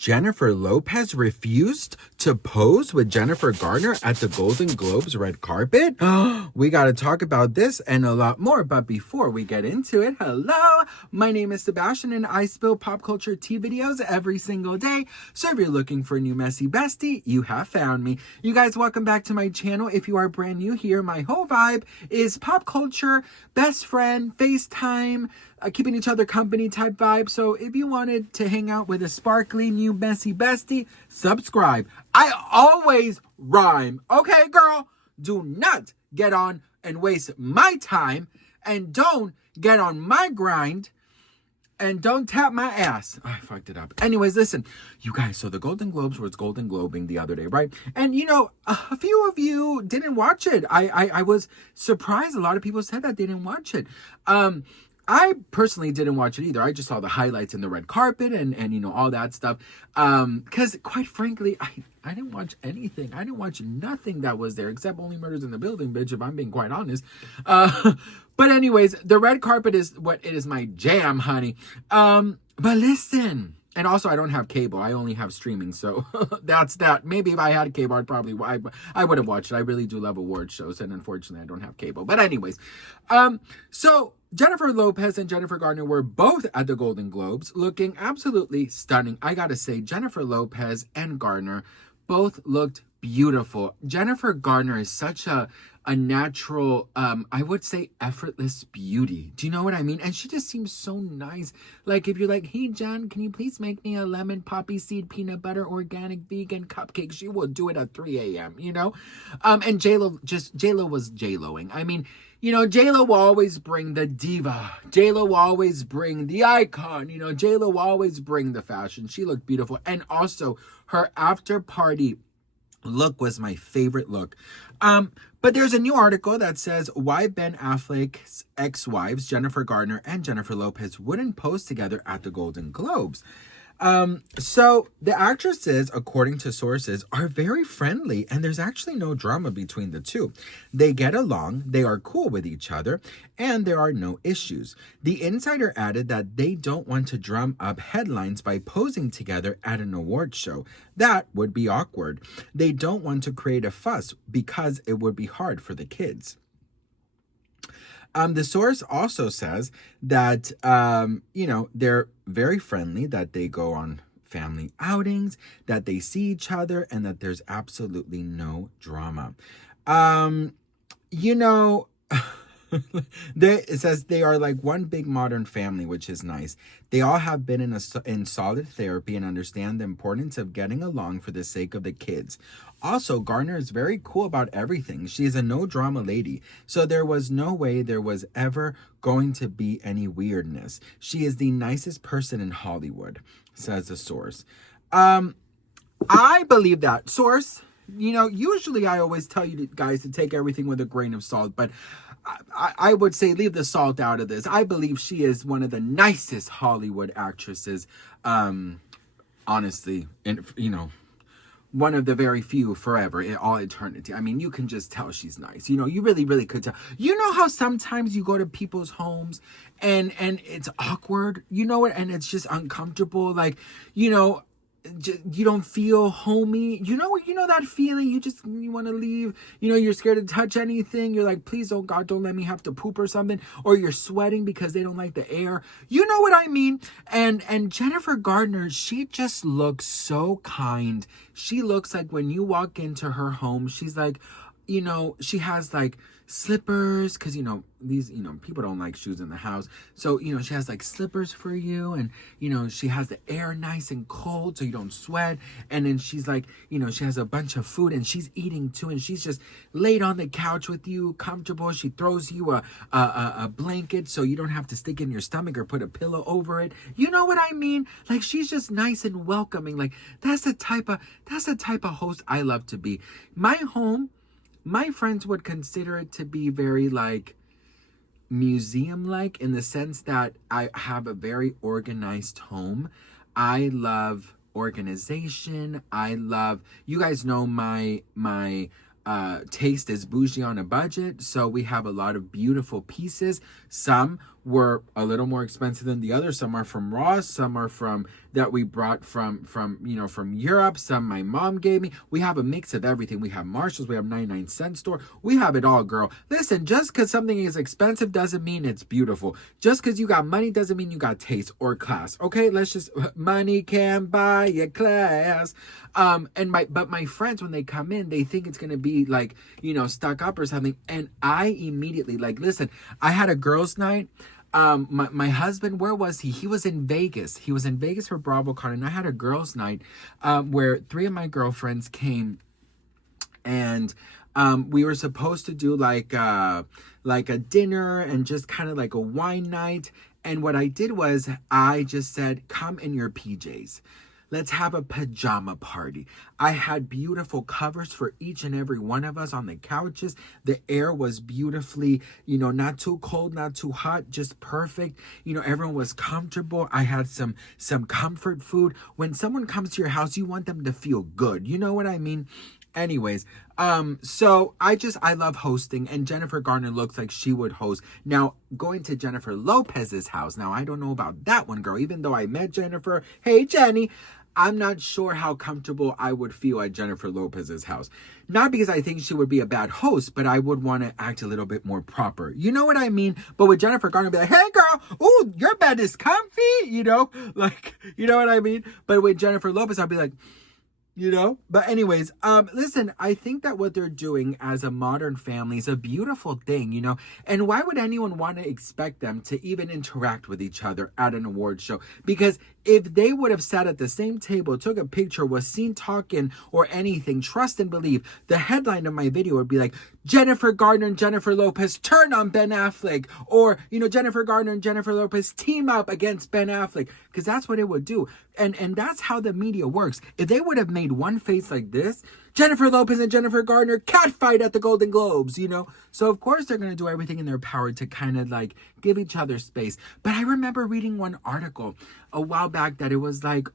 Jennifer Lopez refused to pose with Jennifer Garner at the Golden Globes red carpet? We got to talk about this and a lot more. But before we get into it, hello, my name is Sebastian and I spill pop culture tea videos every single day. So if you're looking for a new messy bestie, you have found me. You guys, welcome back to my channel. If you are brand new here, my whole vibe is pop culture, best friend, FaceTime, keeping each other company type vibe. So if you wanted to hang out with a sparkly new messy bestie, subscribe. I always rhyme. Okay, girl? Do not get on and waste my time, and don't get on my grind, and don't tap my ass. I fucked it up. Anyways, listen, you guys, so the Golden Globes was Golden Globing the other day, right? And, you know, a few of you didn't watch it. I was surprised. A lot of people said that they didn't watch it. I personally didn't watch it either. I just saw the highlights in the red carpet and you know, all that stuff. Because quite frankly, I didn't watch anything. I didn't watch nothing that was there except Only Murders in the Building, bitch, if I'm being quite honest. But anyways, the red carpet is what it is, my jam, honey. But listen, and also I don't have cable. I only have streaming. So that's that. Maybe if I had cable, I would have watched it. I really do love award shows. And unfortunately, I don't have cable. But anyways, so Jennifer Lopez and Jennifer Garner were both at the Golden Globes looking absolutely stunning. I gotta say, Jennifer Lopez and Garner both looked beautiful. Jennifer Garner is such a natural, I would say effortless beauty. Do you know what I mean? And she just seems so nice. Like if you're like, hey Jen, can you please make me a lemon poppy seed peanut butter organic vegan cupcake? She will do it at 3 a.m., you know? And J-Lo was J-Loing. I mean, you know, J-Lo will always bring the diva. J-Lo will always bring the icon. You know, J-Lo will always bring the fashion. She looked beautiful. And also, her after party look was my favorite look. But there's a new article that says why Ben Affleck's ex-wives, Jennifer Garner and Jennifer Lopez, wouldn't pose together at the Golden Globes. So the actresses, according to sources, are very friendly and there's actually no drama between the two. They get along, they are cool with each other, and there are no issues. The insider added that they don't want to drum up headlines by posing together at an award show. That would be awkward. They don't want to create a fuss because it would be hard for the kids. The source also says that, you know, they're very friendly, that they go on family outings, that they see each other, and that there's absolutely no drama. You know, it says they are like one big modern family, which is nice. They all have been in solid therapy and understand the importance of getting along for the sake of the kids. Also, Garner is very cool about everything. She is a no drama lady, so there was no way there was ever going to be any weirdness. She is the nicest person in Hollywood, says the source. I believe that. Source, you know, usually I always tell you guys to take everything with a grain of salt, but I would say leave the salt out of this. I believe she is one of the nicest Hollywood actresses, honestly, and you know, one of the very few forever in all eternity. I mean, you can just tell she's nice. You know, you really, really could tell. You know how sometimes you go to people's homes and it's awkward, you know what? And it's just uncomfortable. Like, you know, you don't feel homey. You know that feeling. You want to leave. You know, you're scared to touch anything. You're like, please, oh God, don't let me have to poop or something. Or you're sweating because they don't like the air. You know what I mean? And Jennifer Garner, she just looks so kind. She looks like when you walk into her home, she's like, you know, she has like slippers, because you know these, you know, people don't like shoes in the house, so you know she has like slippers for you, and you know she has the air nice and cold so you don't sweat, and then she's like, you know, she has a bunch of food and she's eating too, and she's just laid on the couch with you, comfortable. She throws you a blanket so you don't have to stick in your stomach or put a pillow over it. You know what I mean? Like, she's just nice and welcoming. Like, that's the type of host I love to be. My home, my friends would consider it to be very like museum-like, in the sense that I have a very organized home. I love organization. I love, you guys know my taste is bougie on a budget, so we have a lot of beautiful pieces. Some were a little more expensive than the others. Some are from Ross, some are from that we brought from from Europe, some my mom gave me. We have a mix of everything. We have Marshalls, we have 99-cent store. We have it all, girl. Listen, just because something is expensive doesn't mean it's beautiful. Just because you got money doesn't mean you got taste or class. Okay, let's just money can buy you class. But my friends, when they come in, they think it's gonna be like, stuck up or something. And I immediately, like, listen, I had a girls' night. My husband, where was he? He was in Vegas. He was in Vegas for BravoCon, and I had a girls' night where 3 of my girlfriends came, and we were supposed to do like a dinner and just kind of like a wine night. And what I did was I just said, come in your PJs. Let's have a pajama party. I had beautiful covers for each and every one of us on the couches. The air was beautifully, not too cold, not too hot, just perfect. Everyone was comfortable. I had some comfort food. When someone comes to your house, you want them to feel good. You know what I mean? Anyways, so I love hosting, and Jennifer Garner looks like she would host. Now, going to Jennifer Lopez's house. Now, I don't know about that one, girl. Even though I met Jennifer, hey, Jenny, I'm not sure how comfortable I would feel at Jennifer Lopez's house. Not because I think she would be a bad host, but I would want to act a little bit more proper. You know what I mean? But with Jennifer Garner, I'd be like, hey, girl, ooh, your bed is comfy, like, you know what I mean? But with Jennifer Lopez, I'd be like, but anyways, listen, I think that what they're doing as a modern family is a beautiful thing, and why would anyone want to expect them to even interact with each other at an award show? Because if they would have sat at the same table, took a picture, was seen talking or anything, trust and believe, the headline of my video would be like, Jennifer Garner and Jennifer Lopez turn on Ben Affleck, or, Jennifer Garner and Jennifer Lopez team up against Ben Affleck, because that's what it would do. And that's how the media works. If they would have made one face like this, Jennifer Lopez and Jennifer Garner catfight at the Golden Globes, So of course they're going to do everything in their power to kind of like give each other space. But I remember reading one article a while back that it was like,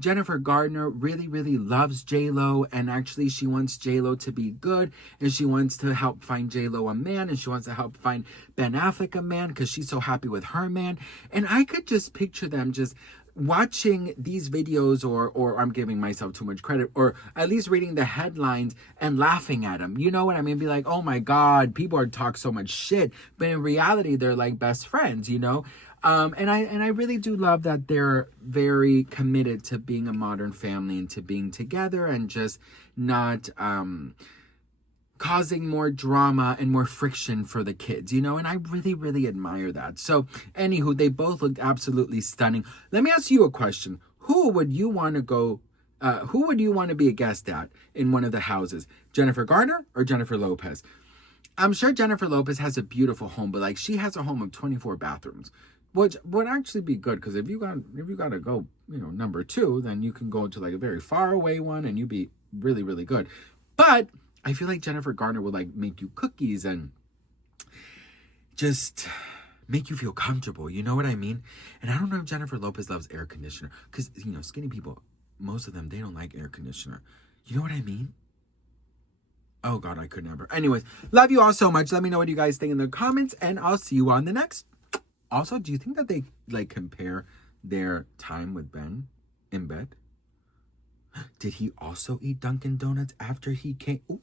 Jennifer Garner really, really loves J-Lo, and actually she wants J-Lo to be good, and she wants to help find J-Lo a man, and she wants to help find Ben Affleck a man because she's so happy with her man. And I could just picture them just watching these videos, or I'm giving myself too much credit, or at least reading the headlines and laughing at them. You know what I mean? Be like, oh my God, people are talking so much shit. But in reality, they're like best friends, And I really do love that they're very committed to being a modern family and to being together and just not causing more drama and more friction for the kids, and I really, really admire that. So, anywho, they both looked absolutely stunning. Let me ask you a question. Who would you want to be a guest at in one of the houses? Jennifer Garner or Jennifer Lopez? I'm sure Jennifer Lopez has a beautiful home, but like she has a home of 24 bathrooms. Which would actually be good, because if you got to go, number 2, then you can go to like a very far away one and you'd be really, really good. But I feel like Jennifer Garner would like make you cookies and just make you feel comfortable. You know what I mean? And I don't know if Jennifer Lopez loves air conditioner, because, skinny people, most of them, they don't like air conditioner. You know what I mean? Oh God, I could never. Anyways, love you all so much. Let me know what you guys think in the comments, and I'll see you on the next. Also, do you think that they like compare their time with Ben in bed? Did he also eat Dunkin' Donuts after he came? Ooh.